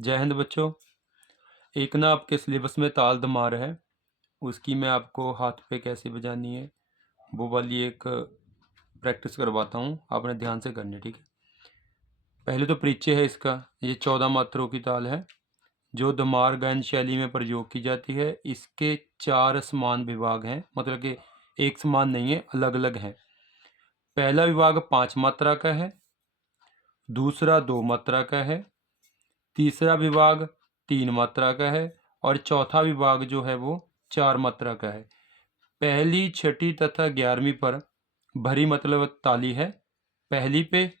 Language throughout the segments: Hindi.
जय हिंद बच्चों। एक ना आपके सिलेबस में ताल दमार है, उसकी मैं आपको हाथ पे कैसे बजानी है वो वाली एक प्रैक्टिस करवाता हूँ। आपने ध्यान से करनी है, ठीक है। पहले तो परिचय है इसका। ये 14 मात्रों की ताल है जो दमार गायन शैली में प्रयोग की जाती है। इसके 4 समान विभाग हैं, मतलब कि एक समान नहीं है, अलग अलग हैं। पहला विभाग 5 मात्रा का है, दूसरा 2 मात्रा का है, तीसरा विभाग 3 मात्रा का है और चौथा विभाग जो है वो 4 मात्रा का है। पहली, छठी तथा 11वीं पर भरी मतलब ताली है, पहली पे,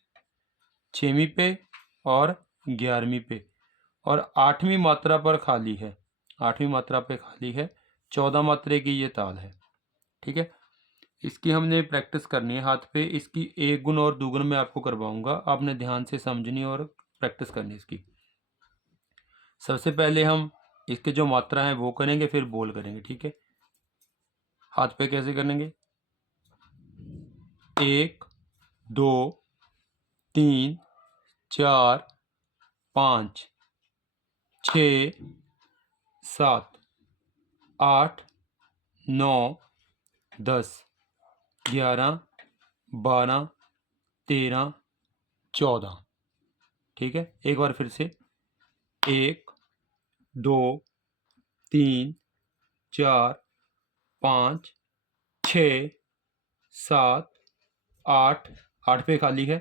6वीं पे और 11वीं पे, और 8वीं मात्रा पर खाली है। 8वीं मात्रा पे खाली है। 14 मात्रे की ये ताल है, ठीक है। इसकी हमने प्रैक्टिस करनी है हाथ पे। इसकी एक गुण और दुगुन मैं आपको करवाऊंगा, आपने ध्यान से समझनी और प्रैक्टिस करनी इसकी। सबसे पहले हम इसके जो मात्रा हैं वो करेंगे, फिर बोल करेंगे, ठीक है। हाथ पे कैसे करेंगे? 1 2 3 4 5 6 7 8 9 10 11 12 13 14, ठीक है। एक बार फिर से 1 2 3 4 5 6 7 8, 8 पे खाली है,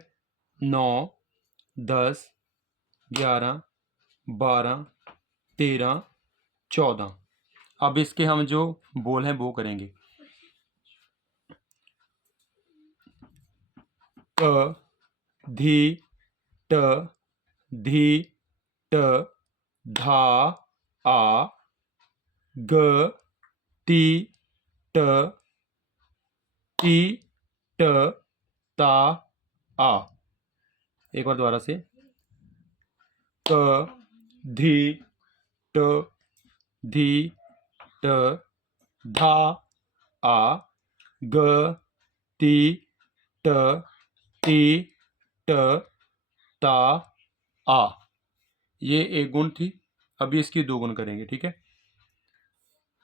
9 10 11 12 13 14। अब इसके हम जो बोल हैं वो करेंगे। क धी ट धी ट धा आ ग टी ट टी ट ता आ। एक बार दोबारा से। क धी ट धी ट धा आ ग टी ट टी ट ता आ। ये एक गुण थी। अभी इसकी दो गुण करेंगे, ठीक है।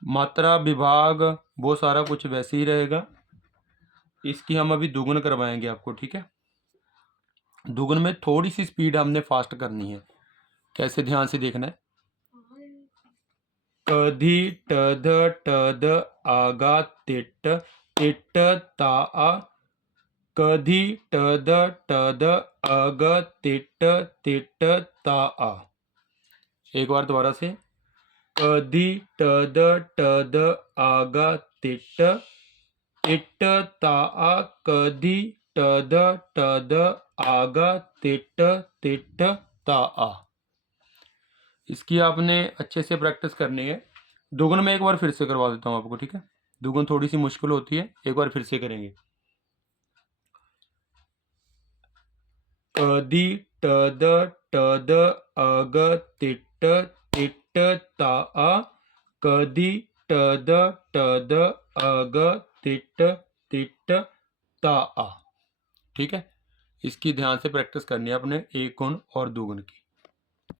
मात्रा विभाग वो सारा कुछ वैसे ही रहेगा। इसकी हम अभी दुगुन करवाएंगे आपको, ठीक है। दुगुन में थोड़ी सी स्पीड हमने फास्ट करनी है। कैसे, ध्यान से देखना है। कधी टध टद आगा तिट तिट ता आ कधी टद टद अग तिट तिट ता आ। एक बार दोबारा से। कधी टद टद आगा तिट तिट ता आ कधी टद टद आगा तिट तिट ता आ। इसकी आपने अच्छे से प्रैक्टिस करनी है। दुगुन में एक बार फिर से करवा देता हूँ आपको, ठीक है। दुगुन थोड़ी सी मुश्किल होती है, एक बार फिर से करेंगे। कधी टद टद अग तिट तिट ता आ कधी टद टद अग तिट तिट ता आ, ठीक है। इसकी ध्यान से प्रैक्टिस करनी है अपने एक गुण और दो गुण की।